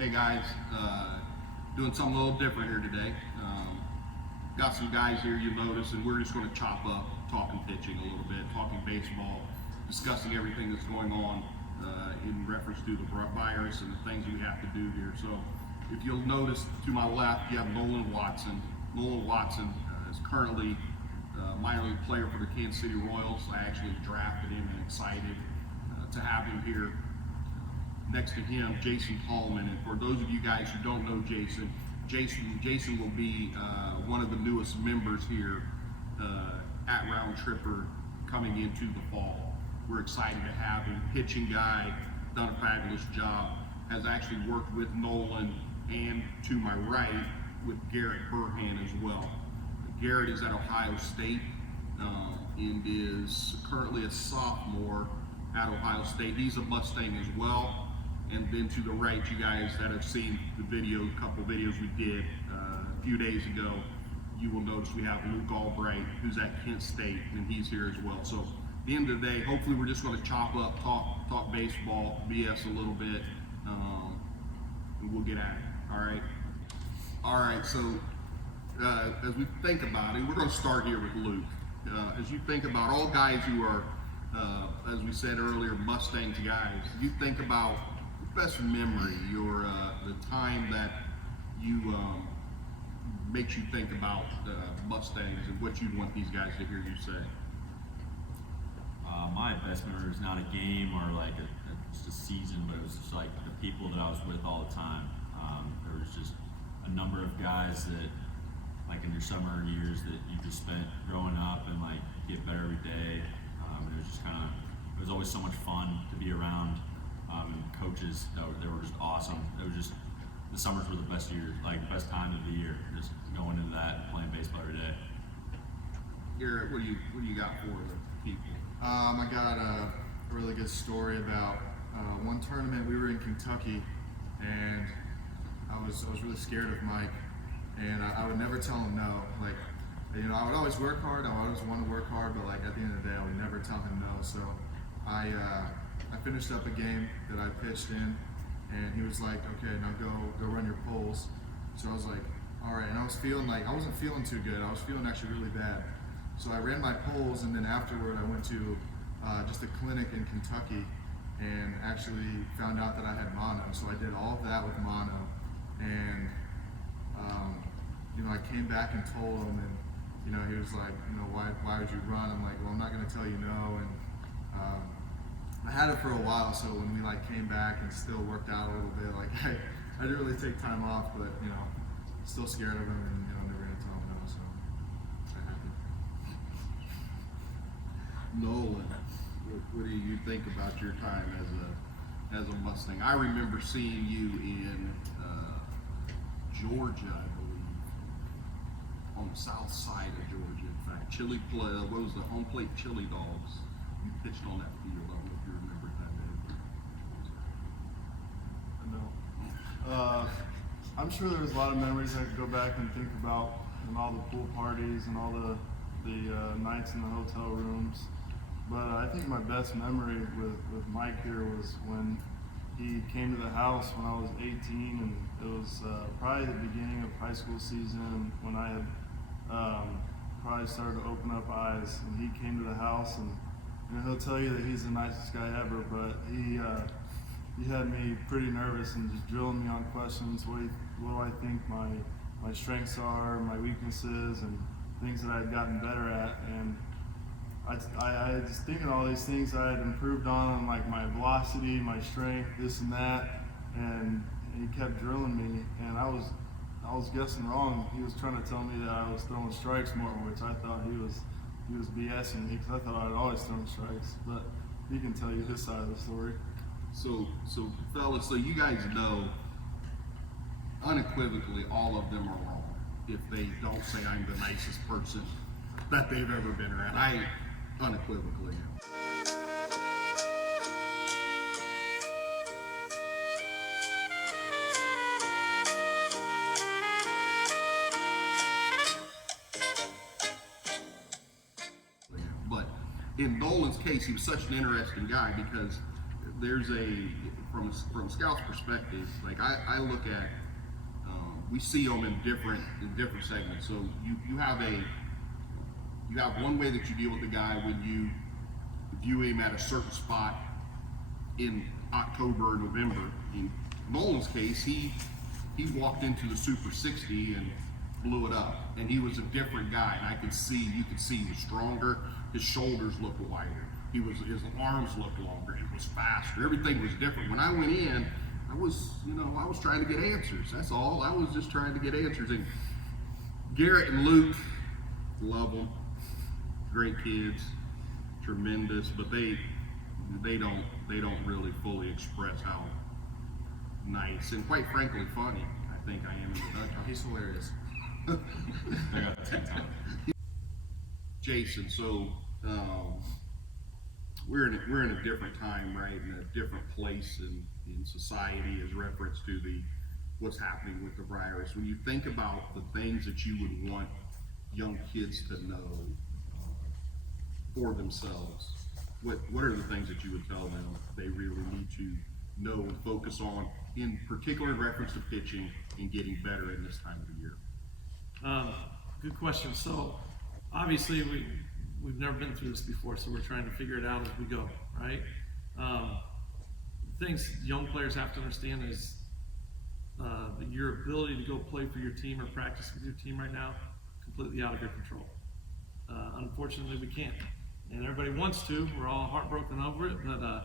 Hey guys, doing something a little different here today. Got some guys here you'll notice, and we're just going to chop up, talking pitching a little bit, talking baseball, discussing everything that's going on in reference to the virus and the things we have to do here. So if you'll notice to my left, you have Nolan Watson. Nolan Watson is currently minor league player for the Kansas City Royals. I actually drafted him and excited to have him here. Next to him, Jason Tallman, and for those of you guys who don't know Jason will be one of the newest members here at Round Tripper coming into the fall. We're excited to have him. Pitching guy, done a fabulous job, has actually worked with Nolan and to my right with Garrett Burhan as well. Garrett is at Ohio State and is currently a sophomore at Ohio State. He's a Mustang as well. And then to the right, you guys that have seen the video, a couple videos we did a few days ago, you will notice we have Luke Albright, who's at Kent State, and he's here as well. So at the end of the day, hopefully we're just going to chop up, talk baseball, BS a little bit, and we'll get at it. All right. So as we think about it, we're going to start here with Luke. As you think about all guys who are, as we said earlier, Mustangs guys, you think about best memory, your the time that you makes you think about Mustangs and what you'd want these guys to hear you say. My best memory is not a game or like just a season, but it was just like the people that I was with all the time. There was just a number of guys that, like in your summer years, that you just spent growing up and like get better every day. It was just it was always so much fun to be around. And coaches, they were just awesome. It was just, the summers were the best year, like best time of the year, just going into that and playing baseball every day. Garrett, what do you got for the people? I got a really good story about one tournament. We were in Kentucky, and I was really scared of Mike, and I would never tell him no. Like, I would always work hard. I always want to work hard, but like at the end of the day, I would never tell him no. So I finished up a game that I pitched in, and he was like, "Okay, now go run your polls." So I was like, "All right." And I was feeling like I wasn't feeling too good. I was feeling actually really bad. So I ran my polls, and then afterward, I went to just a clinic in Kentucky, and actually found out that I had mono. So I did all of that with mono, and I came back and told him, and he was like, "Why would you run?" I'm like, "Well, I'm not going to tell you no." And I had it for a while, so when we came back and still worked out a little bit, I didn't really take time off, but still scared of him, and never gonna tell him no, so that happened. Nolan, what do you think about your time as a Mustang? I remember seeing you in Georgia, I believe, on the south side of Georgia. In fact, what was the home plate Chili Dogs? You pitched on that field. I don't know if you remember that day. No. I'm sure there's a lot of memories I could go back and think about, and all the pool parties and all the nights in the hotel rooms. But I think my best memory with Mike here was when he came to the house when I was 18, and it was probably the beginning of high school season when I had probably started to open up eyes, and he came to the house, and he'll tell you that he's the nicest guy ever, but he had me pretty nervous and just drilling me on questions. What do I think my strengths are, my weaknesses, and things that I had gotten better at. And I just thinking all these things I had improved on like my velocity, my strength, this and that, and he kept drilling me, and I was guessing wrong. He was trying to tell me that I was throwing strikes more, which I thought he was BSing me, because I thought I'd always thrown strikes, but he can tell you his side of the story. So fellas, so you guys know unequivocally all of them are wrong if they don't say I'm the nicest person that they've ever been around. I unequivocally am. But in Nolan's case, he was such an interesting guy because there's from a scout's perspective, like I look at, we see them in different segments. So you have one way that you deal with the guy when you view him at a certain spot in October or November. In Nolan's case, he walked into the Super 60 and blew it up, and he was a different guy. And you could see he was stronger. His shoulders looked wider. His arms looked longer. It was faster. Everything was different. When I went in, I was trying to get answers. That's all. I was just trying to get answers. And Garrett and Luke, love them. Great kids, tremendous, but they don't really fully express how nice and quite frankly funny I think I am in the Dutch. He's hilarious. I got the time. Jason, so we're in a different time, right? In a different place in society as reference to what's happening with the virus. When you think about the things that you would want young kids to know for themselves, what are the things that you would tell them they really need to know and focus on, in particular in reference to pitching and getting better in this time of the year? Good question. So obviously we've never been through this before, so we're trying to figure it out as we go, right? Things young players have to understand is your ability to go play for your team or practice with your team right now, completely out of your control. Unfortunately, we can't. And everybody wants to. We're all heartbroken over it, but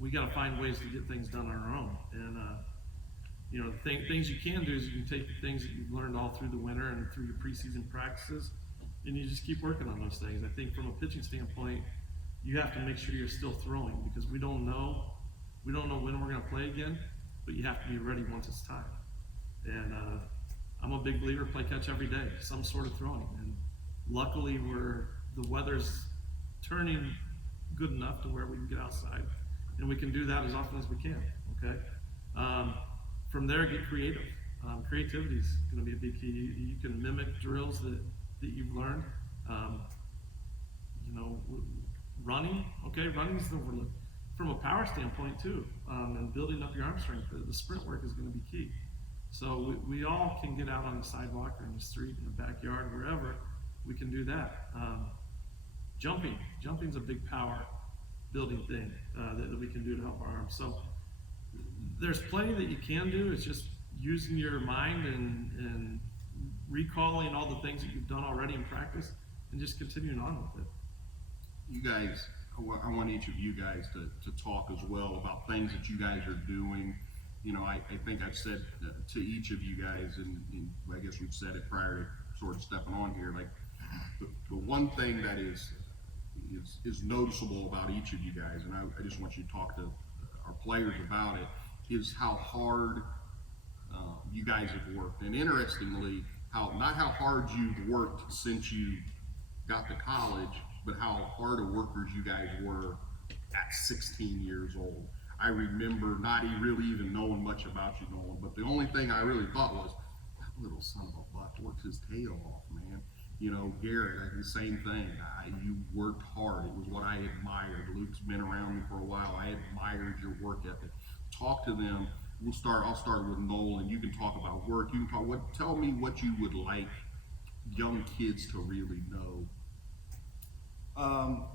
we got to find ways to get things done on our own. And things you can do is you can take the things that you've learned all through the winter and through your preseason practices, and you just keep working on those things. I think from a pitching standpoint, you have to make sure you're still throwing, because we don't know when we're going to play again, but you have to be ready once it's time. And I'm a big believer, play catch every day, some sort of throwing. And luckily, the weather's turning good enough to where we can get outside, and we can do that as often as we can. Okay. From there, get creative. Creativity is going to be a big key. You can mimic drills that you've learned. Running. Okay, running is from a power standpoint too, and building up your arm strength. The sprint work is going to be key. So we all can get out on the sidewalk or in the street, in the backyard, wherever. We can do that. Jumping's a big power building thing that we can do to help our arms. So there's plenty that you can do. It's just using your mind and recalling all the things that you've done already in practice and just continuing on with it. You guys, I want each of you guys to talk as well about things that you guys are doing. I think I've said to each of you guys, and I guess we've said it prior to sort of stepping on here, like the one thing that is noticeable about each of you guys, and I just want you to talk to our players about it, is how hard you guys have worked. And interestingly, not how hard you've worked since you got to college, but how hard of workers you guys were at 16 years old. I remember not really even knowing much about you, Nolan, but the only thing I really thought was, that little son of a buck works his tail off, man. Garrett, the same thing. You worked hard. It was what I admired. Luke's been around me for a while. I admired your work ethic. Talk to them. I'll start with Nolan. You can talk about work. You can tell me what you would like young kids to really know.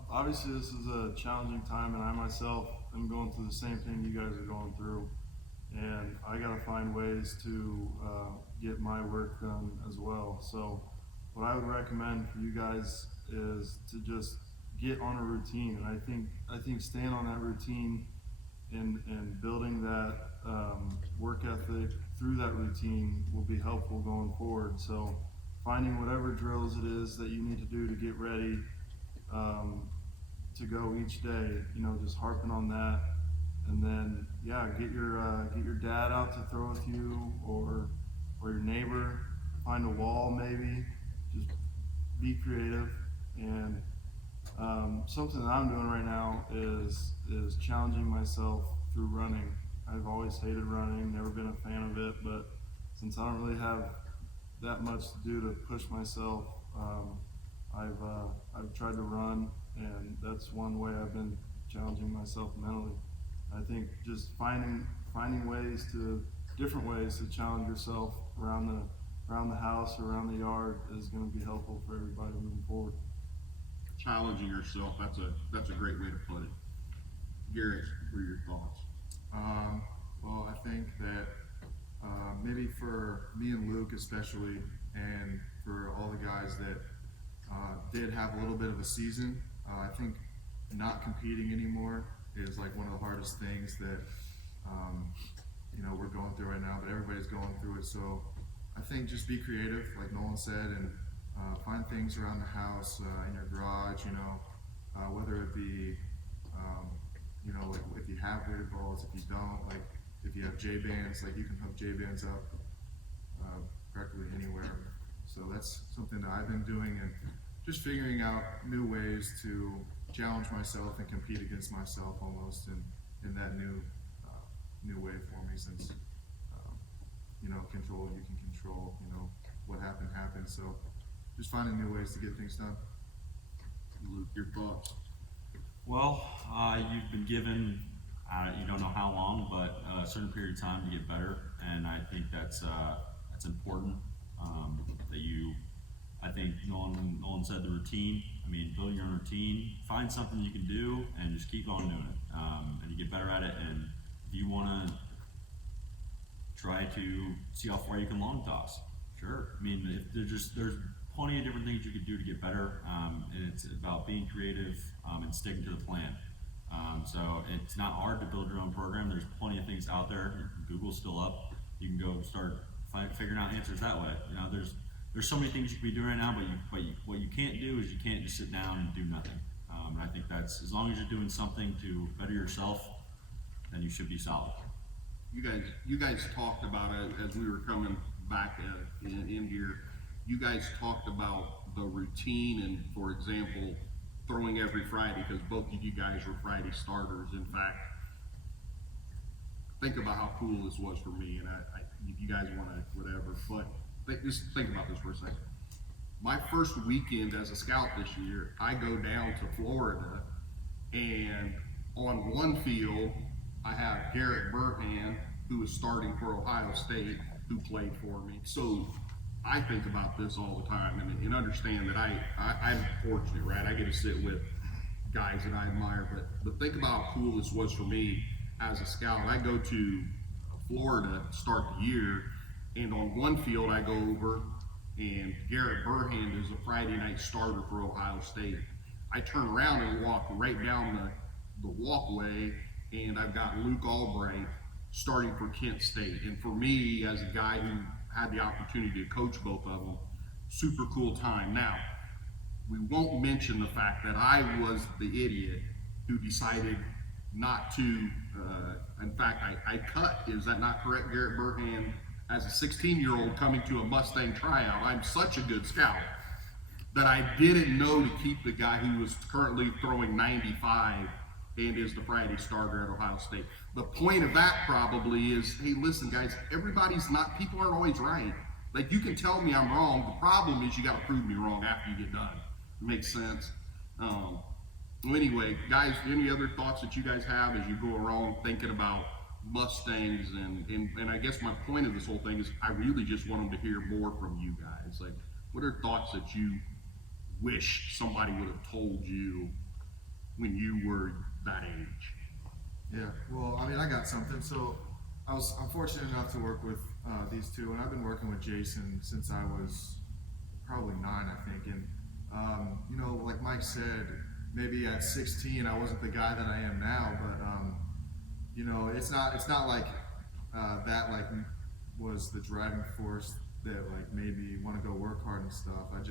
Obviously, this is a challenging time, and I myself am going through the same thing you guys are going through. And I got to find ways to get my work done as well. So what I would recommend for you guys is to just get on a routine. And I think staying on that routine and building that work ethic through that routine will be helpful going forward. So finding whatever drills it is that you need to do to get ready to go each day, just harping on that. And then, get your dad out to throw with you, or your neighbor. Find a wall, maybe. Just be creative. And something that I'm doing right now is challenging myself through running. I've always hated running, never been a fan of it, but since I don't really have that much to do to push myself, I've tried to run, and that's one way I've been challenging myself mentally. I think just finding different ways to challenge yourself around the house, around the yard is going to be helpful for everybody moving forward. Challenging yourself, that's a great way to put it. Garrett, what are your thoughts? Well, I think that maybe for me and Luke especially, and for all the guys that did have a little bit of a season, I think not competing anymore is like one of the hardest things that we're going through right now, but everybody's going through it. So I think just be creative, like Nolan said, and find things around the house, in your garage, whether it be, like if you have weighted balls, if you don't, like if you have J-bands, like you can hook J-bands up practically anywhere. So that's something that I've been doing, and just figuring out new ways to challenge myself and compete against myself almost in that new way for me, since control, you can control, what happened. So just finding new ways to get things done. Luke, your thoughts? Well, you've been given, you don't know how long, but a certain period of time to get better, and I think that's important. I think Nolan said the routine. I mean, building your own routine, find something you can do, and just keep on doing it, and you get better at it. And if you want to try to see how far you can long toss, sure. I mean, there's plenty of different things you could do to get better, and it's about being creative and sticking to the plan. So it's not hard to build your own program. There's plenty of things out there. Google's still up. You can go start figuring out answers that way. There's so many things you can be doing right now, but what you can't do is you can't just sit down and do nothing. And I think that's, as long as you're doing something to better yourself, then you should be solid. You guys talked about it as we were coming back in here. You guys talked about the routine, and for example, throwing every Friday, because both of you guys were Friday starters. In fact, think about how cool this was for me, and if you guys want to whatever, but just think about this for a second. My first weekend as a scout this year, I go down to Florida, and on one field, I have Garrett Burhan, who was starting for Ohio State, who played for me. So I think about this all the time, and understand that I'm fortunate, right? I get to sit with guys that I admire, but think about how cool this was for me as a scout. I go to Florida to start the year, and on one field I go over, and Garrett Burhan is a Friday night starter for Ohio State. I turn around and walk right down the walkway, and I've got Luke Albright starting for Kent State. And for me, as a guy who had the opportunity to coach both of them, super cool time. Now, we won't mention the fact that I was the idiot who decided not to, in fact, I cut, is that not correct, Garrett Burhan, as a 16-year-old coming to a Mustang tryout. I'm such a good scout that I didn't know to keep the guy who was currently throwing 95 and is the Friday starter at Ohio State. The point of that probably is, hey, listen, guys, people aren't always right. Like, you can tell me I'm wrong. The problem is you got to prove me wrong after you get done. Makes sense. Well, anyway, guys, any other thoughts that you guys have as you go around thinking about Mustangs? And I guess my point of this whole thing is I really just want them to hear more from you guys. Like, what are thoughts that you wish somebody would have told you when you were that age? Yeah, well, I mean, I got something. So I'm fortunate enough to work with these two, and I've been working with Jason since I was probably 9, I think. And like Mike said, maybe at 16 I wasn't the guy that I am now, but it's not like that like was the driving force that like made me want to go work hard and stuff. I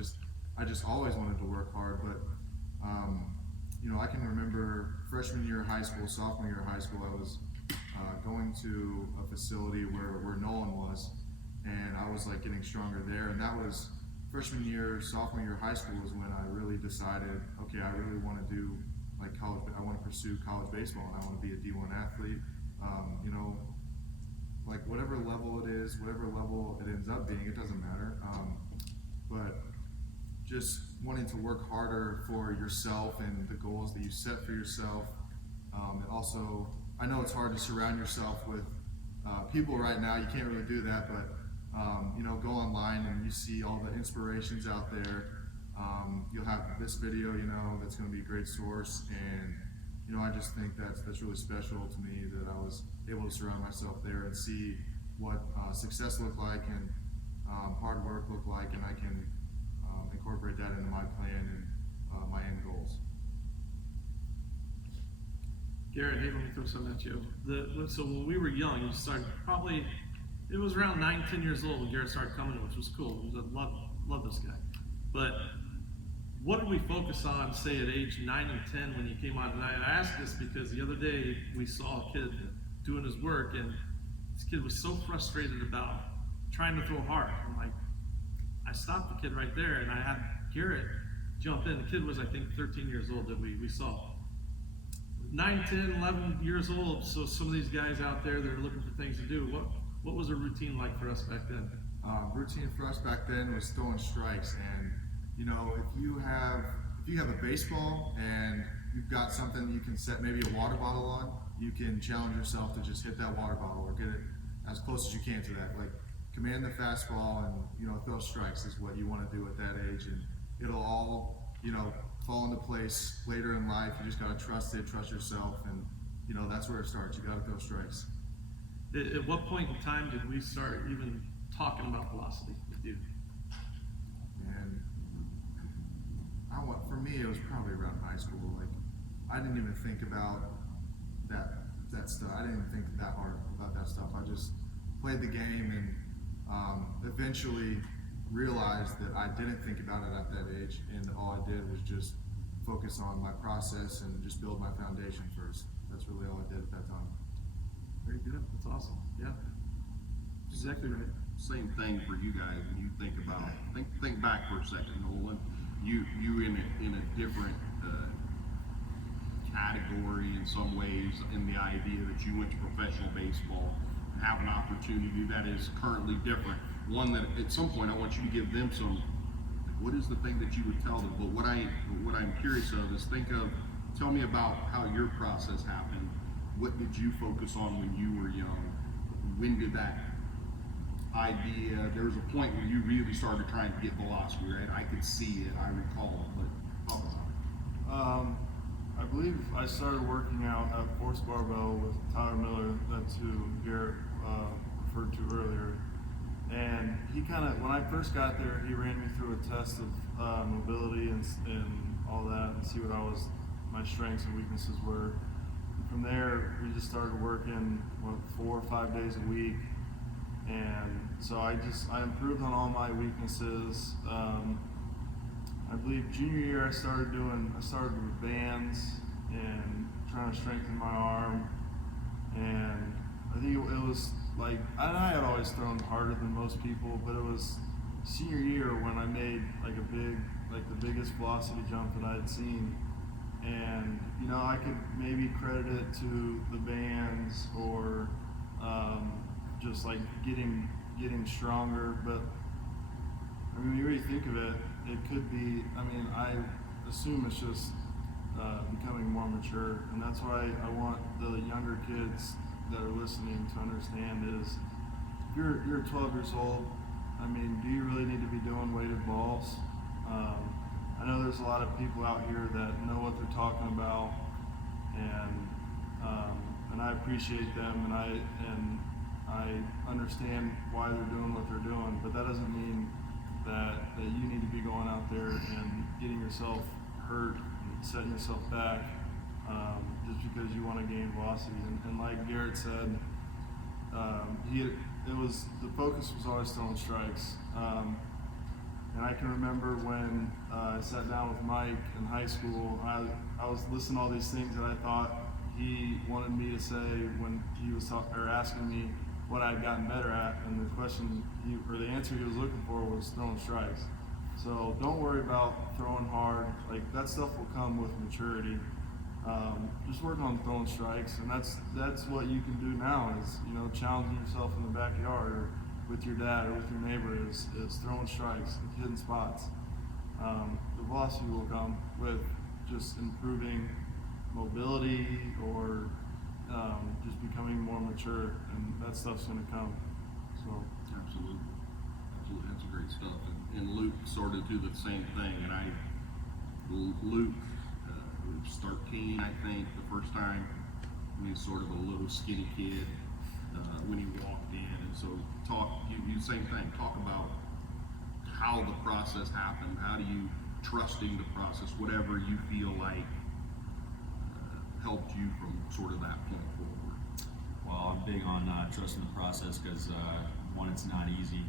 just always wanted to work hard, but I can remember freshman year of high school, sophomore year of high school, I was going to a facility where Nolan was, and I was like getting stronger there. And that was freshman year, sophomore year of high school was when I really decided, okay, I really want to do like college. I want to pursue college baseball, and I want to be a D1 athlete. Like whatever level it is, whatever level it ends up being, it doesn't matter. But just wanting to work harder for yourself and the goals that you set for yourself, and also I know it's hard to surround yourself with people right now. You can't really do that, but you know, go online and you see all the inspirations out there. You'll have this video, you know, that's going to be a great source, and you know, I just think that's really special to me that I was able to surround myself there and see what success looked like and hard work looked like, and I can incorporate that into my plan and my end goals. Garrett, hey, let me throw something at you. So when we were young, you started probably, it was around 9, 10 years old when Garrett started coming, which was cool. I love this guy. But what did we focus on, say, at age 9 and 10 when you came on? And I asked this because the other day we saw a kid doing his work, and this kid was so frustrated about trying to throw hard. I'm like, I stopped the kid right there, and I had Garrett jump in. The kid was, I think, 13 years old that we saw. 9, 10, 11 years old, so some of these guys out there that are looking for things to do, what was a routine like for us back then? Routine for us back then was throwing strikes, and you know, if you have a baseball and you've got something you can set maybe a water bottle on, you can challenge yourself to just hit that water bottle or get it as close as you can to that. Like, command the fastball and, you know, throw strikes is what you want to do at that age, and it'll all, you know, fall into place later in life. You just got to trust it, trust yourself, and you know, that's where it starts. You got to throw strikes. At what point in time did we start even talking about velocity with you? And for me, it was probably around high school. Like, I didn't even think about that stuff. I didn't even think that hard about that stuff. I just played the game, and eventually realized that I didn't think about it at that age, and all I did was just focus on my process and just build my foundation first. That's really all I did at that time. Very good. That's awesome. Yeah. Exactly right. Same thing for you guys when you think about, think back for a second, Nolan. You in a different category in some ways, in the idea that you went to professional baseball and have an opportunity that is currently different. One that at some point I want you to give them some, what is the thing that you would tell them? But what I'm curious of is tell me about how your process happened. What did you focus on when you were young? When did that idea, there was a point where you really started trying to get velocity, right? I could see it, I recall it, but talk about it. I believe I started working out at Force Barbell with Tyler Miller. That's who Garrett referred to earlier. And he when I first got there, he ran me through a test of mobility and all that, and see what my strengths and weaknesses were. And from there, we just started working 4 or 5 days a week. And so I improved on all my weaknesses. I believe junior year I started with bands and trying to strengthen my arm. And I think it was like, I had always thrown harder than most people, but it was senior year when I made the biggest velocity jump that I had seen. And you know, I could maybe credit it to the bands or just like getting stronger, but I mean, when you really think of it, it could be, I mean, I assume it's just becoming more mature, and that's what I want the younger kids that are listening to understand is, if you're 12 years old, I mean, do you really need to be doing weighted balls? I know there's a lot of people out here that know what they're talking about, and I appreciate them, and I understand why they're doing what they're doing, but that doesn't mean that you need to be going out there and getting yourself hurt and setting yourself back just because you want to gain velocity. And like Garrett said, the focus was always throwing strikes. And I can remember when I sat down with Mike in high school, I was listening to all these things that I thought he wanted me to say when he was asking me what I'd gotten better at, and the answer he was looking for was throwing strikes. So don't worry about throwing hard. Like, that stuff will come with maturity. Just work on throwing strikes, and that's what you can do now is, you know, challenging yourself in the backyard or with your dad or with your neighbor is throwing strikes, hitting spots. The velocity will come with just improving mobility, just becoming more mature, and that stuff's going to come. So. Absolutely. Absolutely. That's great stuff. And Luke sort of do the same thing. And Luke was 13, I think, the first time. He was sort of a little skinny kid when he walked in. And so you same thing. Talk about how the process happened. How do you trusting the process, whatever you feel like helped you from sort of that point forward. Well, I'm big on trusting the process because one, it's not easy,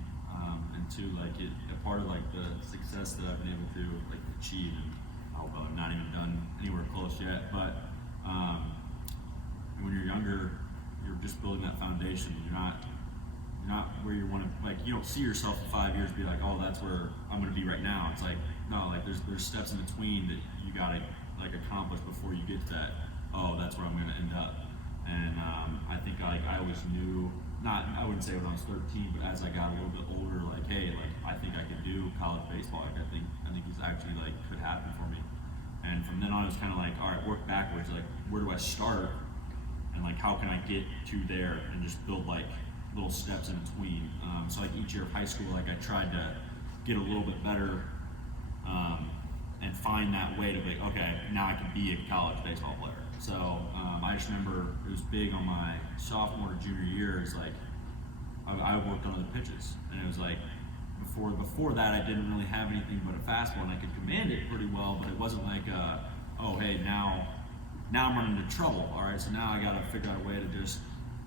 and two, like a part of like the success that I've been able to like achieve, and I've not even done anywhere close yet. But when you're younger, you're just building that foundation. You're not where you want to, like, you don't see yourself in 5 years be like, oh, that's where I'm going to be right now. It's like, no, like there's steps in between that you got to like accomplish before you get to that. Oh, that's where I'm going to end up. And I think I always knew, I wouldn't say when I was 13, but as I got a little bit older, like, hey, like I think I could do college baseball. Like I think it's actually like could happen for me. And from then on, it was kind of like, all right, work backwards. Like, where do I start? And like, how can I get to there and just build like little steps in between. So like each year of high school, like I tried to get a little bit better and find that way to be, okay, now I can be a college baseball player. So I just remember it was big on my sophomore or junior year. It's like I worked on the pitches, and it was like before that I didn't really have anything but a fastball, and I could command it pretty well, but it wasn't like oh hey, now I'm running into trouble. All right, so now I got to figure out a way to just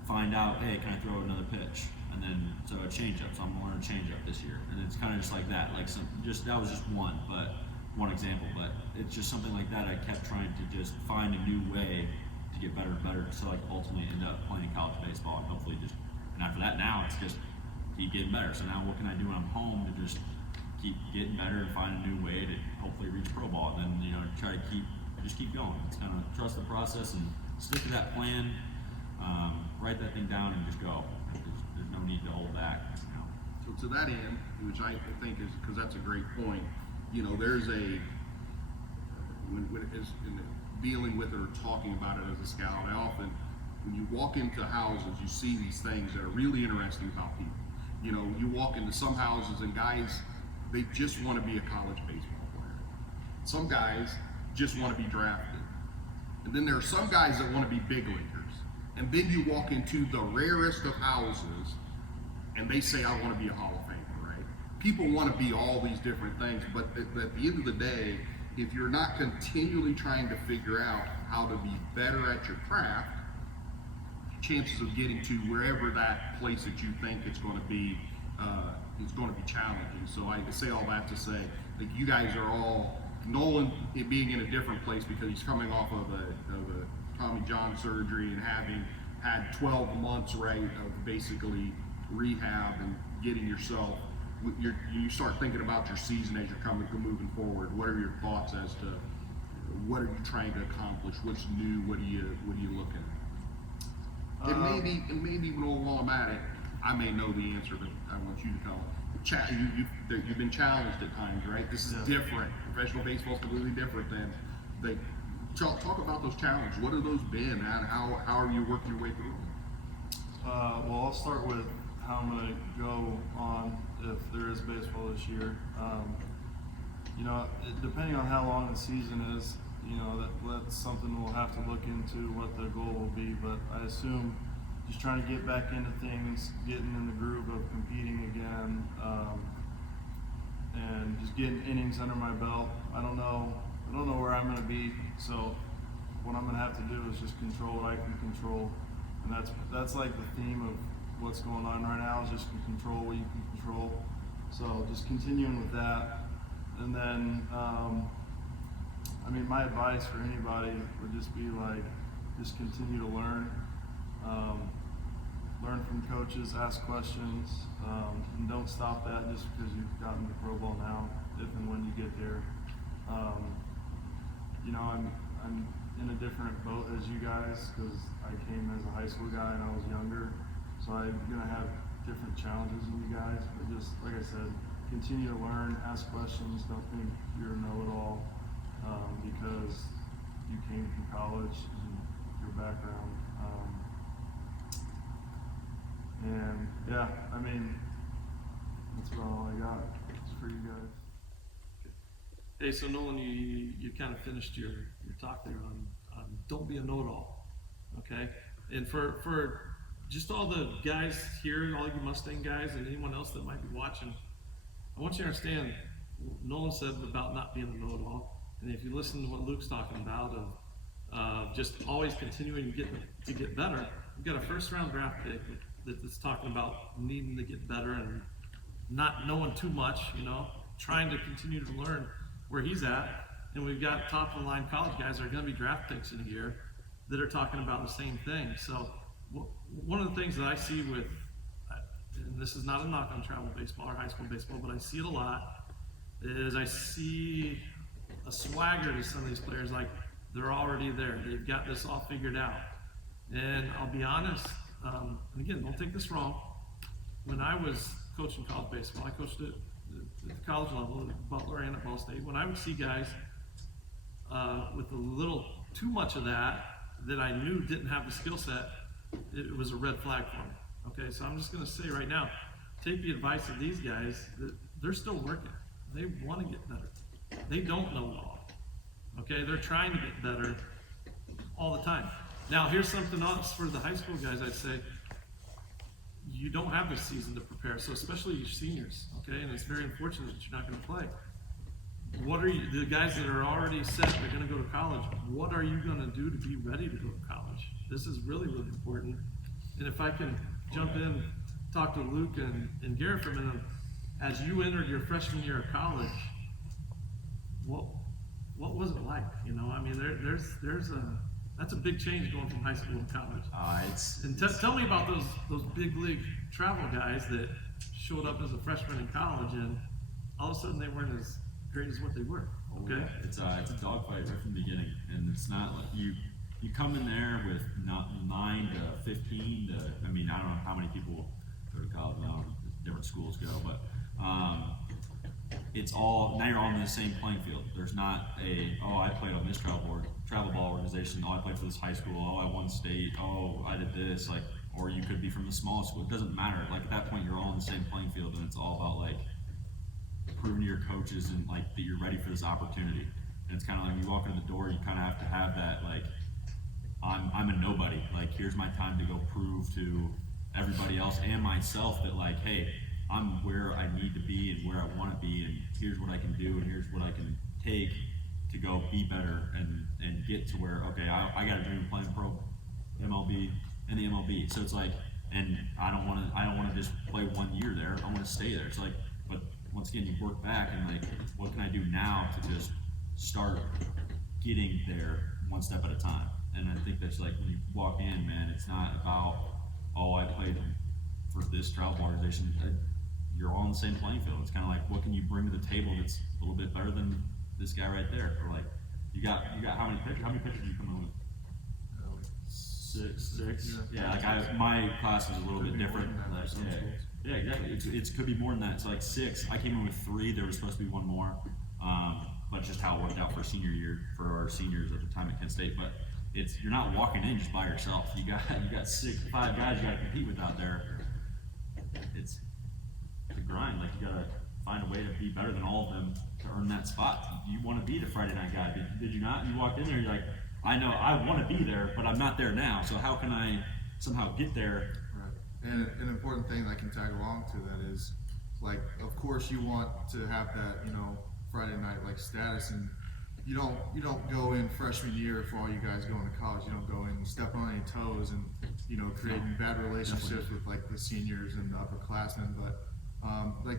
find out, hey, can I throw another pitch? And then so a changeup. So I'm gonna learn a changeup this year, and it's kind of just like that. Like that was just one example, but it's just something like that. I kept trying to just find a new way to get better and better, so like ultimately end up playing college baseball, and hopefully and after that now it's just keep getting better. So now what can I do when I'm home to just keep getting better and find a new way to hopefully reach pro ball, and then try to keep going. It's kind of trust the process and stick to that plan. Write that thing down and just go. There's no need to hold back. So to that end, which I think is, because that's a great point, there's when it's in dealing with it or talking about it as a scout, I often, when you walk into houses, you see these things that are really interesting about people. You walk into some houses and guys, they just want to be a college baseball player. Some guys just want to be drafted. And then there are some guys that want to be big leaguers. And then you walk into the rarest of houses and they say, I want to be a Hall of Famer, right? People want to be all these different things, but at the end of the day, if you're not continually trying to figure out how to be better at your craft, chances of getting to wherever that place that you think it's going to be challenging. So I say all that to say, like, you guys are all, Nolan being in a different place because he's coming off of a Tommy John surgery and having had 12 months, right, of basically rehab and getting yourself, you start thinking about your season as you're moving forward. What are your thoughts as to what are you trying to accomplish? What's new? What are you looking at? And maybe while I'm at it, I may know the answer, but I want you to tell me. You've been challenged at times, right? This is different. Professional baseball is completely different than talk about those challenges. What have those been, and how are you working your way through them? Well, I'll start with how I'm going to go on if there is baseball this year. Depending on how long the season is, that's something we'll have to look into what the goal will be. But I assume just trying to get back into things, getting in the groove of competing again, and just getting innings under my belt. I don't know where I'm going to be, so what I'm going to have to do is just control what I can control, and that's like the theme of what's going on right now, is just control what you can control. So just continuing with that, and then my advice for anybody would just be like, just continue to learn from coaches, ask questions, and don't stop that just because you've gotten to pro ball now. If and when you get there, I'm in a different boat as you guys because I came as a high school guy and I was younger, so I'm gonna have different challenges than you guys. But just like I said, continue to learn, ask questions. Don't think you're a know-it-all because you came from college and your background. And yeah, I mean, that's about all I got for you guys. Hey, so Nolan, you kind of finished your talk there on don't be a know-it-all, okay? And for just all the guys here, all you Mustang guys and anyone else that might be watching, I want you to understand, Nolan said about not being a know-it-all, and if you listen to what Luke's talking about of just always continuing to get better, we've got a first-round draft pick that's talking about needing to get better and not knowing too much, trying to continue to learn where he's at, and we've got top of the line college guys that are going to be draft picks in a year that are talking about the same thing. So one of the things that I see with, and this is not a knock on travel baseball or high school baseball, but I see it a lot, is I see a swagger to some of these players, like they're already there, they've got this all figured out. And I'll be honest, and again, don't take this wrong, when I was coaching college baseball, I coached it at the college level at Butler and at Ball State. When I would see guys with a little too much of that I knew didn't have the skill set, it was a red flag for me. Okay, so I'm just going to say right now, take the advice of these guys. They're still working. They want to get better. They don't know it all. Okay, they're trying to get better all the time. Now, here's something else for the high school guys. I'd say you don't have this season to prepare, so especially your seniors, okay? And it's very unfortunate that you're not going to play. What are the guys that are already set, they're going to go to college, what are you going to do to be ready to go to college? This is really, really important. And if I can jump in, talk to Luke and Garrett for a minute, as you entered your freshman year of college, what was it like? I mean, that's a big change going from high school to college. And tell me about those big league travel guys that showed up as a freshman in college, and all of a sudden they weren't as great as what they were. Okay, it's a dogfight right from the beginning, and it's not like you come in there with 9 to 15 to, I mean, I don't know how many people go to college now, different schools go, but it's all, now you're all in the same playing field. There's not I played on this travel ball organization, I played for this high school, I won state, I did this, or you could be from the smallest school. It doesn't matter. At that point, you're all in the same playing field, and it's all about proving to your coaches and that you're ready for this opportunity. And it's kind of like you walk in the door, you kind of have to have that I'm a nobody. Here's my time to go prove to everybody else and myself that hey, I'm where I need to be and where I want to be, and here's what I can do, and here's what I can take to go be better and get to where, okay, I got a dream of playing pro MLB and the MLB. So it's and I don't want to just play 1 year there. I want to stay there. It's but once again, you work back and what can I do now to just start getting there one step at a time. And I think that's when you walk in, man, it's not about, I played for this travel organization. You're all on the same playing field. It's kind of what can you bring to the table that's a little bit better than this guy right there? Or you got how many pitchers? How many pitchers did you come in with? Six. Yeah, my class was a little bit different. Yeah, exactly. It could be more than that. It's 6. I came in with 3. There was supposed to be 1 more, but just how it worked out for senior year for our seniors at the time at Kent State. But you're not walking in just by yourself. You got 5 guys you got to compete with out there. It's a grind. You got to find a way to be better than all of them to earn that spot. You want to be the Friday night guy. Did you not? You walked in there, you're I know I want to be there, but I'm not there now. So how can I somehow get there? Right. And an important thing that I can tag along to that is, of course you want to have that, Friday night status, and you don't go in freshman year for all you guys going to college. You don't go in stepping on any toes and creating bad relationships with the seniors and the upperclassmen. But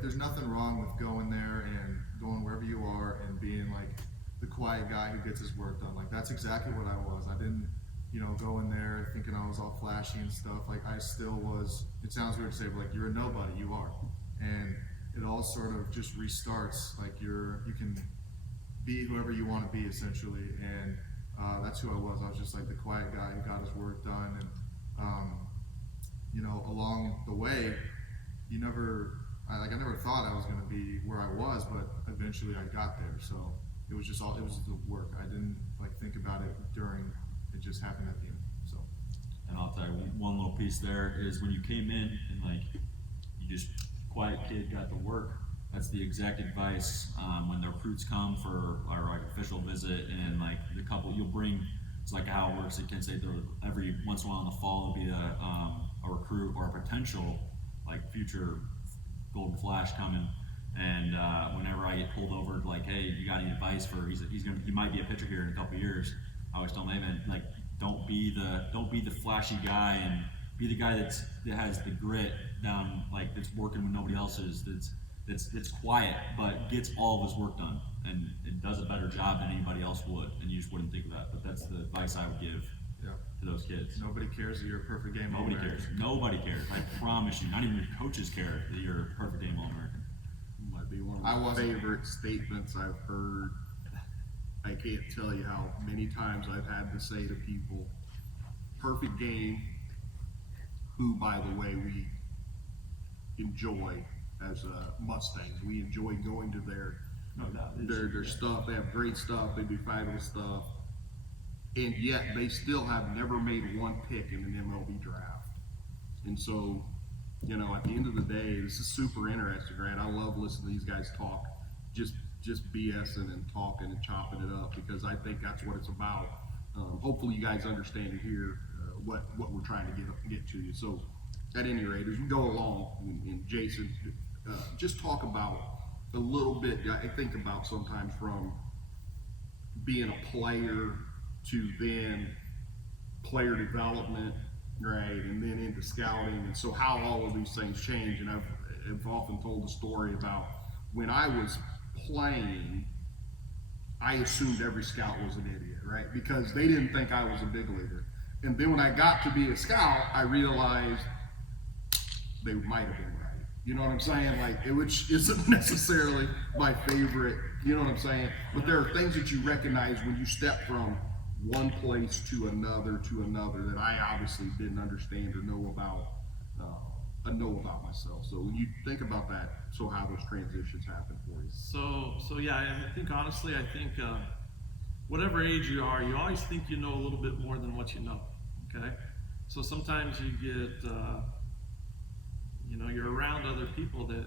there's nothing wrong with going there and going wherever you are and being the quiet guy who gets his work done. That's exactly what I was. I didn't, go in there thinking I was all flashy and stuff. I still was. It sounds weird to say, but you're a nobody. You are, and it all sort of just restarts. You can be whoever you want to be essentially, and that's who I was. I was just the quiet guy who got his work done, and along the way, I never thought I was going to be where I was, but eventually I got there. So it was the work. I didn't think about it during. It just happened at the end. So. And I'll tell you one little piece there is when you came in and like you just quiet kid got to work. That's the exact advice when the recruits come for our like official visit and like the couple you'll bring. It's like how it works at Kent State. Every once in a while in the fall there'll be a recruit or a potential like future Golden Flash coming. And whenever I get pulled over, like, hey, you got any advice for? He might be a pitcher here in a couple of years. I always tell him, hey, man, like, don't be the flashy guy, and be the guy that has the grit down, like that's working when nobody else is. That's quiet, but gets all of his work done, and it does a better job than anybody else would. And you just wouldn't think of that, but that's the advice I would give to those kids. Nobody cares that you're a perfect game Nobody All-American. cares. Nobody cares. I promise you. Not even your coaches care that you're a perfect game All-American. Might be one of my favorite statements I've heard. I can't tell you how many times I've had to say to people, perfect game, who, by the way, we enjoy as Mustangs. We enjoy going to their stuff. They have great stuff. They do fabulous stuff. And yet they still have never made one pick in an MLB draft. And so, at the end of the day, this is super interesting, right? I love listening to these guys talk, just BSing and talking and chopping it up, because I think that's what it's about. Hopefully you guys understand and hear what we're trying to get to you. So at any rate, as we go along, and Jason, just talk about a little bit, I think about sometimes from being a player to then player development, right, and then into scouting, and so how all of these things change. And I've often told the story about when I was playing, I assumed every scout was an idiot, right, because they didn't think I was a big leaguer. And then when I got to be a scout, I realized they might have been right. You know what I'm saying? Like, which isn't necessarily my favorite, you know what I'm saying? But there are things that you recognize when you step from one place to another that I obviously didn't understand or know about myself. So when you think about that, so how those transitions happen for you. So yeah, I think honestly, whatever age you are, you always think you know a little bit more than what you know. Okay, so sometimes you get, you're around other people that,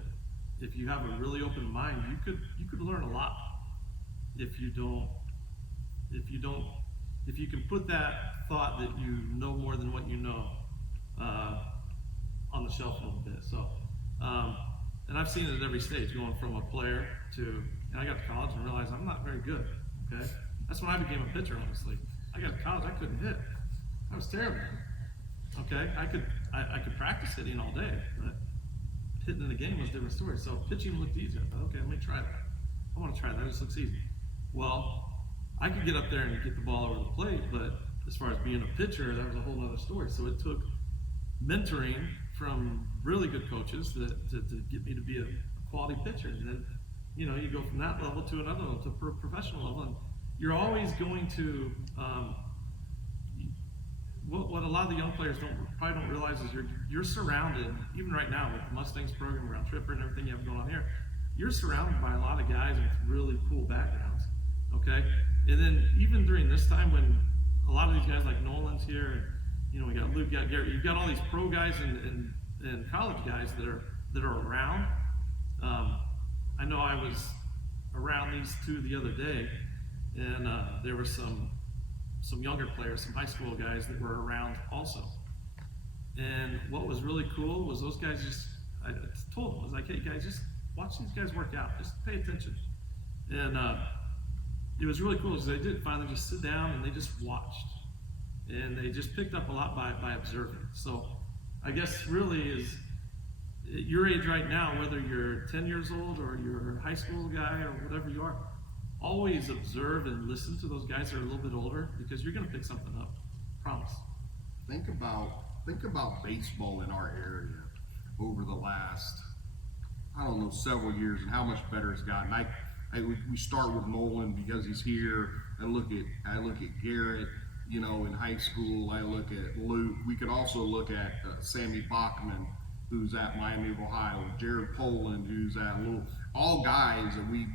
if you have a really open mind, you could learn a lot. If you can put that thought that you know more than what you know on the shelf a little bit. So, and I've seen it at every stage, going from a player to, and I got to college and realized I'm not very good. Okay, that's when I became a pitcher. Honestly, I got to college, I couldn't hit. I was terrible. Okay, I could practice hitting all day, but hitting in the game was a different story. So pitching looked easy. I thought, okay, let me try that. I want to try that. This looks easy. Well, I could get up there and get the ball over the plate, but as far as being a pitcher, that was a whole other story. So it took mentoring from really good coaches to get me to be a quality pitcher. And then, you go from that level to another level, to a professional level. And you're always going to, what a lot of the young players probably don't realize is you're surrounded, even right now with the Mustangs program around Tripper and everything you have going on here, you're surrounded by a lot of guys with really cool backgrounds. Okay, and then even during this time when a lot of these guys like Nolan's here, and we got Luke, got Garrett, you've got all these pro guys and college guys that are around. I know I was around these two the other day, and there were some younger players, some high school guys that were around also. And what was really cool was those guys I told them, I was like, hey guys, just watch these guys work out, just pay attention. And it was really cool because they did finally just sit down and they just watched, and they just picked up a lot by observing. So I guess really is at your age right now, whether you're 10 years old or you're a high school guy or whatever you are, always observe and listen to those guys that are a little bit older, because you're going to pick something up. Promise. Think about baseball in our area over the last, several years, and how much better it's gotten. We start with Nolan because he's here. I look at Garrett, in high school. I look at Luke. We could also look at Sammy Bachman, who's at Miami of Ohio, Jared Poland, who's at Louisville. All guys that we,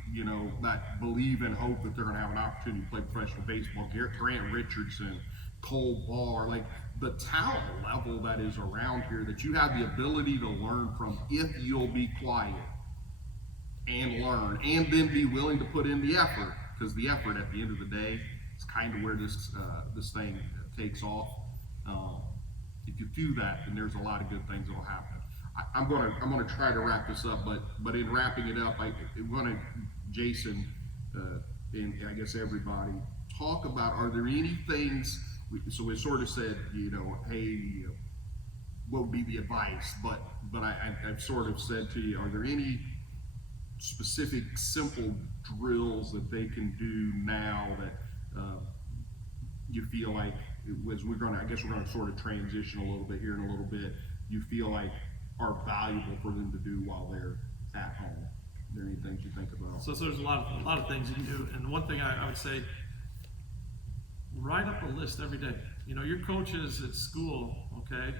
that believe and hope that they're going to have an opportunity to play professional baseball. Grant Richardson, Cole Barr, like the talent level that is around here that you have the ability to learn from if you'll be quiet and learn and then be willing to put in the effort, because the effort at the end of the day is kind of where this thing takes off. If you do that, then there's a lot of good things that will happen. I'm gonna try to wrap this up, but in wrapping it up, I want to, Jason, and I guess everybody, talk about, are there any things, so we sort of said, hey, what would be the advice, but I've sort of said to you, are there any specific simple drills that they can do now that you feel like, I guess we're gonna sort of transition a little bit here in a little bit, you feel like are valuable for them to do while they're at home? Are there any things you think about? So there's a lot of things you can do, and one thing I would say, write up a list every day. Your coaches at school, okay,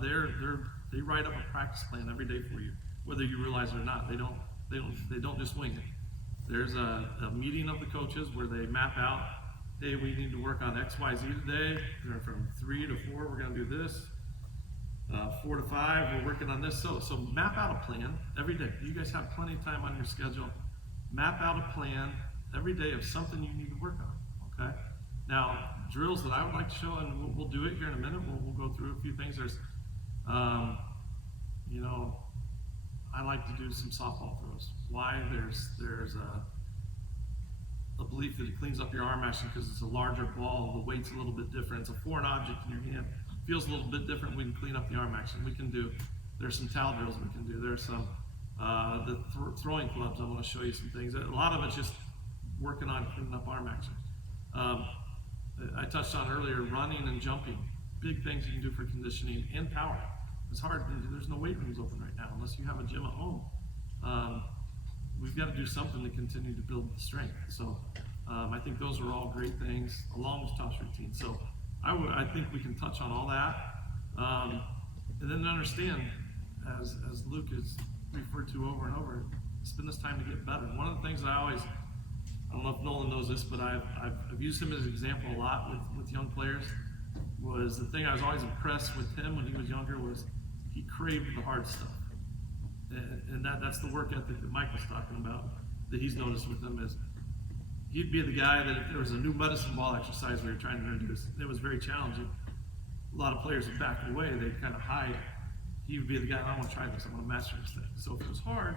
they write up a practice plan every day for you, whether you realize it or not. They don't just wing it. There's a meeting of the coaches where they map out, hey, we need to work on X, Y, Z today. From 3 to 4, we're going to do this. 4 to 5, we're working on this. So map out a plan every day. You guys have plenty of time on your schedule. Map out a plan every day of something you need to work on. Okay. Now, drills that I would like to show, and we'll do it here in a minute. We'll go through a few things. There's, I like to do some softball throws. Why? There's a belief that it cleans up your arm action because it's a larger ball. The weight's a little bit different. It's a foreign object in your hand. Feels a little bit different. We can clean up the arm action. There's some towel drills we can do. There's some throwing clubs. I want to show you some things. A lot of it's just working on cleaning up arm action. I touched on earlier running and jumping. Big things you can do for conditioning and power. It's hard. There's no weight rooms open right now unless you have a gym at home. We've got to do something to continue to build the strength. So I think those are all great things along with toss routine. So I think we can touch on all that, and then understand, as Luke has referred to over and over, spend this time to get better. One of the things that I don't know if Nolan knows this, but I've used him as an example a lot with young players. Was the thing I was always impressed with him when he was younger was he craved the hard stuff, and that's the work ethic that Mike was talking about that he's noticed with him is. He'd be the guy that if there was a new medicine ball exercise we were trying to introduce, it was very challenging. A lot of players would back away, they'd kind of hide. He would be the guy, I want to try this, I want to master this thing. So if it was hard,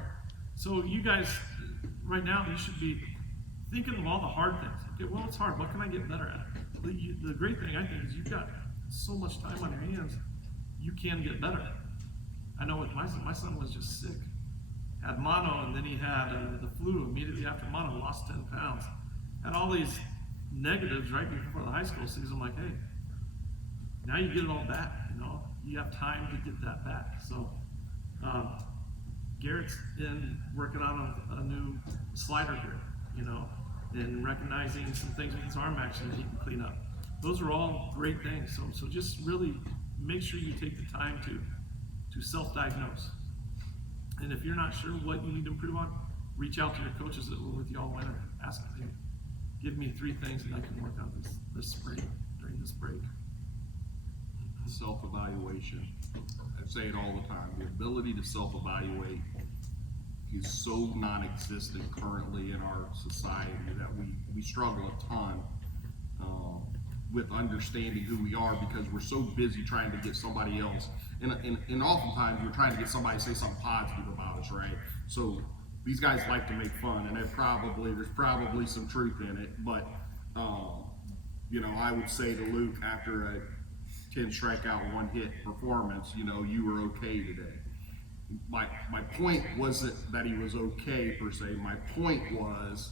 so you guys, right now, you should be thinking of all the hard things. Okay, well, it's hard, what can I get better at? The great thing, I think, is you've got so much time on your hands, you can get better. I know with my son was just sick. Had mono, and then he had the flu immediately after mono, lost 10 pounds. Had all these negatives right before the high school season. I'm like, hey, now you get it all back. You have time to get that back. So Garrett's in working on a new slider grip, and recognizing some things with his arm action that he can clean up. Those are all great things. So just really make sure you take the time to self-diagnose. And if you're not sure what you need to improve on, reach out to your coaches that were with you all winter. Ask them, hey, give me 3 things that I can work on this spring, during this break. Self-evaluation. I say it all the time. The ability to self-evaluate is so non-existent currently in our society that we struggle a ton with understanding who we are because we're so busy trying to get somebody else. And oftentimes we're trying to get somebody to say something positive about us, right? So these guys like to make fun, and there's probably some truth in it. But I would say to Luke, after a 10 strikeout, 1 hit performance, you were okay today. My point wasn't that he was okay per se. My point was,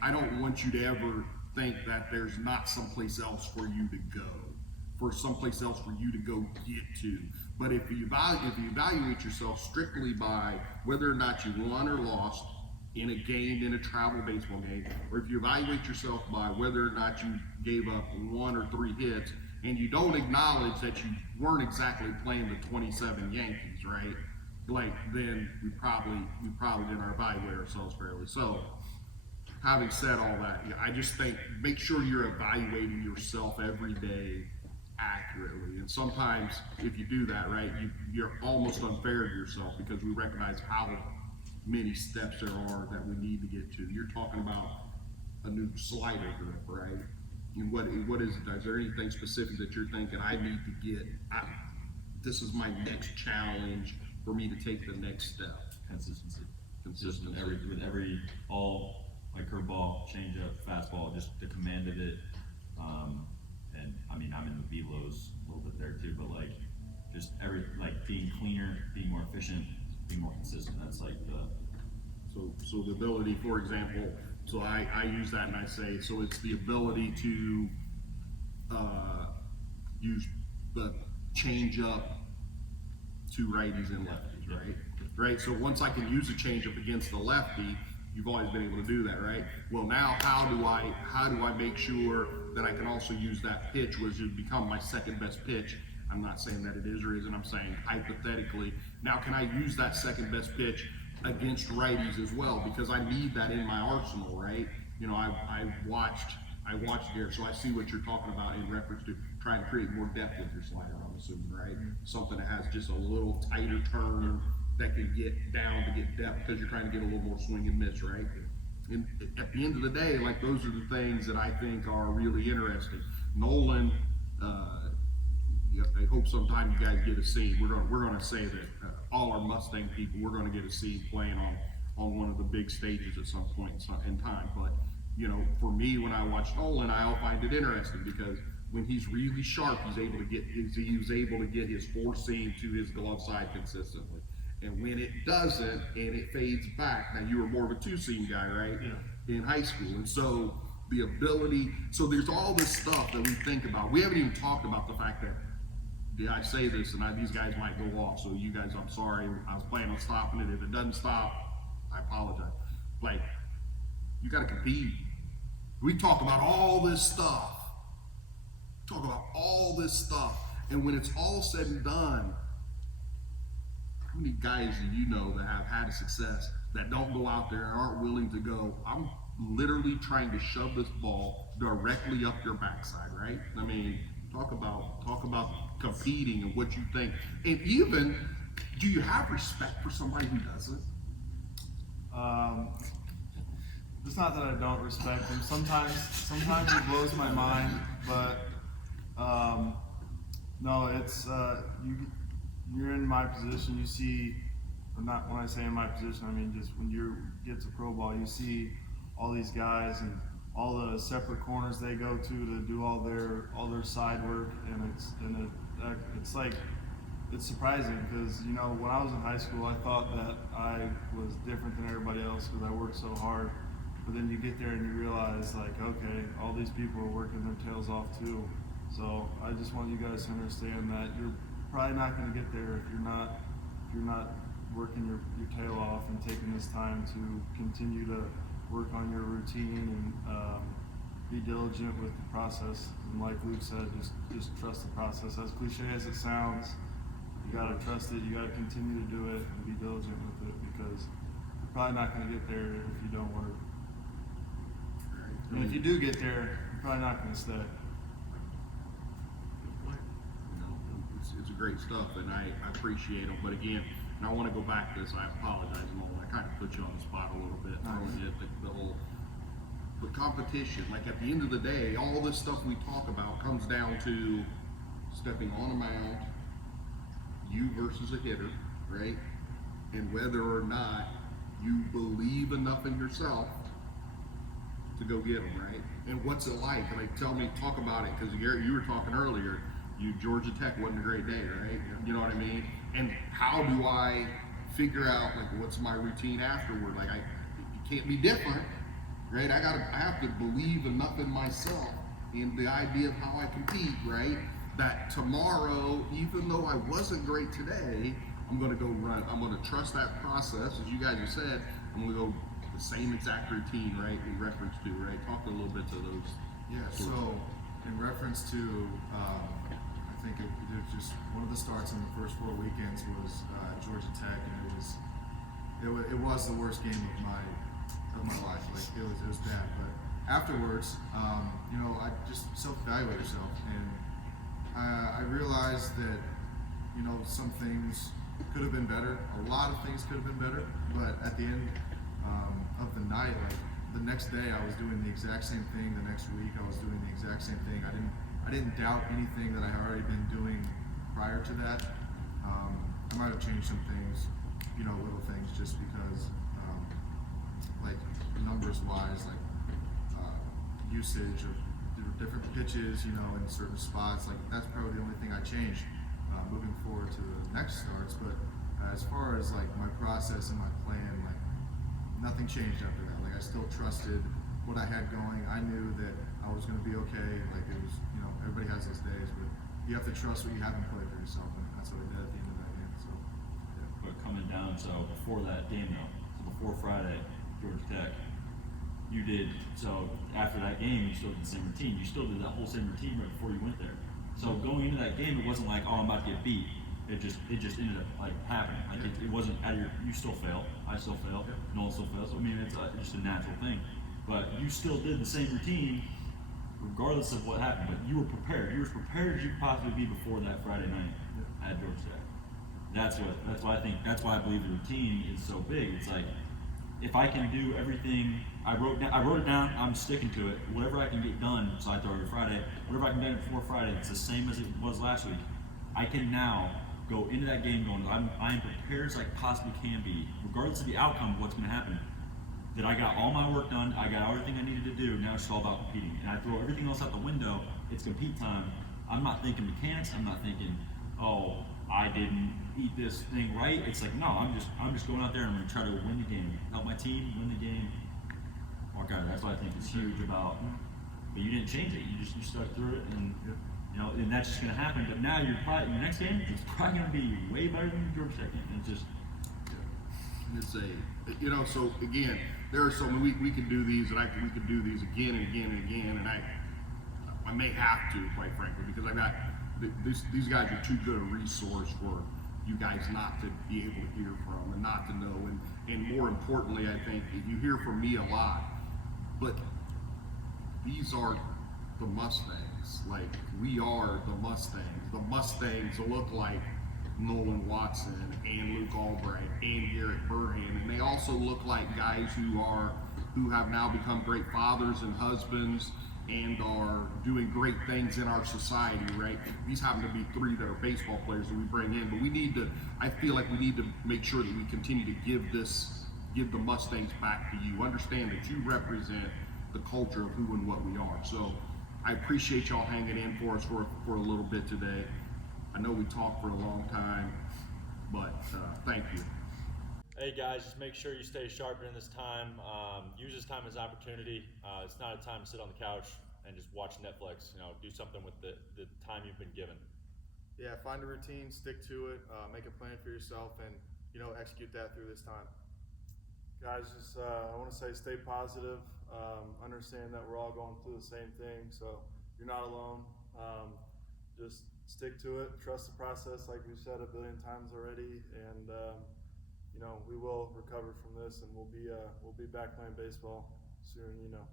I don't want you to ever think that there's not someplace else for you to go, for someplace else for you to go get to. But if you evaluate yourself strictly by whether or not you won or lost in a game, in a travel baseball game, or if you evaluate yourself by whether or not you gave up 1 or 3 hits, and you don't acknowledge that you weren't exactly playing the 27 Yankees, right? Then we probably didn't evaluate ourselves fairly. So, having said all that, I just think make sure you're evaluating yourself every day accurately. And sometimes if you do that, right, you're almost unfair to yourself because we recognize how many steps there are that we need to get to. You're talking about a new slider grip, right? And what is it? Is there anything specific that you're thinking I need to get? This is my next challenge for me to take the next step. Consistency. Consistency. Just with every all like curveball, changeup, fastball, just the command of it. And I mean, I'm in the velos a little bit there too, but like just being cleaner, being more efficient, being more consistent. That's like So the ability, for example, so I use that and I say, so it's the ability to use the change up to righties and lefties, right? Right. So once I can use a change up against the lefty, you've always been able to do that, right? Well, now how do I make sure that I can also use that pitch, which has become my second best pitch? I'm not saying that it is or isn't. I'm saying hypothetically. Now, can I use that second best pitch against righties as well? Because I need that in my arsenal, right? You know, I watched here, so I see what you're talking about in reference to trying to create more depth with your slider, I'm assuming, right? Something that has just a little tighter turn that can get down to get depth because you're trying to get a little more swing and miss, right? And at the end of the day, like those are the things that I think are really interesting. Nolan, I hope sometime you guys get a scene. We're gonna say that all our Mustang people, we're gonna get a scene playing on one of the big stages at some point in time. But you know, for me, when I watch Nolan, I'll find it interesting because when he's really sharp, he was able to get his four seam to his glove side consistently. And when it doesn't and it fades back, now you were more of a two seam guy, right? Yeah. In high school, and so the ability, so there's all this stuff that we think about. We haven't even talked about the fact that. Yeah, I say this and these guys might go off, so you guys, I'm sorry, I was planning on stopping it. If it doesn't stop, I apologize. Like, you gotta compete. We talk about all this stuff. And when it's all said and done, how many guys do you know that have had a success that don't go out there and aren't willing to go, I'm literally trying to shove this ball directly up your backside, right? I mean, talk about competing and what you think. And even, do you have respect for somebody who doesn't? It's not that I don't respect him. Sometimes he blows my mind, but no, it's you're in my position. You see, or not when I say in my position, I mean just when you get to pro ball, you see all these guys and all the separate corners they go to do all their side work, and it's surprising because you know when I was in high school I thought that I was different than everybody else because I worked so hard, but then you get there and you realize like, okay, all these people are working their tails off too. So I just want you guys to understand that you're probably not going to get there if you're not working your tail off and taking this time to continue to work on your routine and be diligent with the process. And like Luke said, just trust the process. As cliche as it sounds, you gotta trust it. You gotta continue to do it and be diligent with it because you're probably not gonna get there if you don't work. And if you do get there, you're probably not gonna stay. It's great stuff, and I appreciate them. But again, and I want to go back to this. I apologize, Nolan. I kind of put you on the spot a little bit. The competition. Like at the end of the day, all this stuff we talk about comes down to stepping on a mound, you versus a hitter, right? And whether or not you believe enough in yourself to go get them, right? And what's it like? Like, talk about it, because you were talking earlier. Georgia Tech wasn't a great day, right? You know what I mean? And how do I figure out like what's my routine afterward? Like it can't be different, right? I have to believe enough in myself in the idea of how I compete, right? That tomorrow, even though I wasn't great today, I'm gonna go run. I'm gonna trust that process, as you guys have said. I'm gonna go the same exact routine, right? In reference to, right? Talk a little bit to those. Yeah. So in reference to. I think it was just one of the starts in the first 4 weekends was Georgia Tech, and it was the worst game of my life. Like it was bad. But afterwards, you know, I just self-evaluate yourself, and I realized that, you know, some things could have been better. A lot of things could have been better. But at the end of the night, like the next day, I was doing the exact same thing. The next week, I was doing the exact same thing. I didn't doubt anything that I had already been doing prior to that. I might have changed some things, you know, little things, just because, like numbers wise, like usage of different pitches, you know, in certain spots. Like that's probably the only thing I changed moving forward to the next starts. But as far as like my process and my plan, like nothing changed after that. Like I still trusted what I had going. I knew that I was going to be okay. Like it was, you know, everybody has those days, but you have to trust what you have in play for yourself, and that's what I did at the end of that game. So, yeah. But coming down, so before that game though, so before Friday, Georgia Tech, you did, so after that game, you still did the same routine. You still did that whole same routine right before you went there. So going into that game, it wasn't like, oh, I'm about to get beat. It just ended up like happening. Like it wasn't out of your, you still fail. I still fail. Nolan still fails. I mean, it's just a natural thing. But you still did the same routine regardless of what happened. But you were prepared. You were as prepared as you could possibly be before that Friday night at Georgia Tech. That's why I believe the routine is so big. It's like, if I can do everything I wrote it down, I'm sticking to it. Whatever I can get done, so I throw it Friday. Whatever I can get before Friday, it's the same as it was last week. I can now go into that game going, I'm prepared as I possibly can be, regardless of the outcome of what's going to happen. That I got all my work done, I got everything I needed to do. Now it's all about competing, and I throw everything else out the window. It's compete time. I'm not thinking mechanics. I'm not thinking, oh, I didn't eat this thing right. It's like, no, I'm just going out there and I'm gonna try to win the game, help my team win the game. Okay, that's what I think is huge about. But you didn't change it. You stuck through it, and you know, and that's just gonna happen. But now your next game, it's probably gonna be way better than the Georgia Tech game. And it's just, It's a, you know, so again, there are so many, we can do these, and we could do these again and again and again, and I may have to, quite frankly, because I got, these guys are too good a resource for you guys not to be able to hear from and not to know, and more importantly, I think you hear from me a lot, but these are the Mustangs. Like, we are the Mustangs. The Mustangs look like Nolan Watson and Luke Albright and Garrett Burhan, and they also look like guys who have now become great fathers and husbands and are doing great things in our society, right? These happen to be three that are baseball players that we bring in, but we need to, I feel like we need to make sure that we continue to give the Mustangs back to you. Understand that you represent the culture of who and what we are. So I appreciate y'all hanging in for us for a little bit today. I know we talked for a long time, but thank you. hey guys, just make sure you stay sharp during this time. Use this time as an opportunity. It's not a time to sit on the couch and just watch Netflix. You know, do something with the time you've been given. Yeah, find a routine, stick to it, make a plan for yourself, and you know, execute that through this time. Guys, just I want to say stay positive. Understand that we're all going through the same thing, so you're not alone. Just stick to it. Trust the process, like we've said a billion times already, and you know, we will recover from this, and we'll be back playing baseball soon. You know.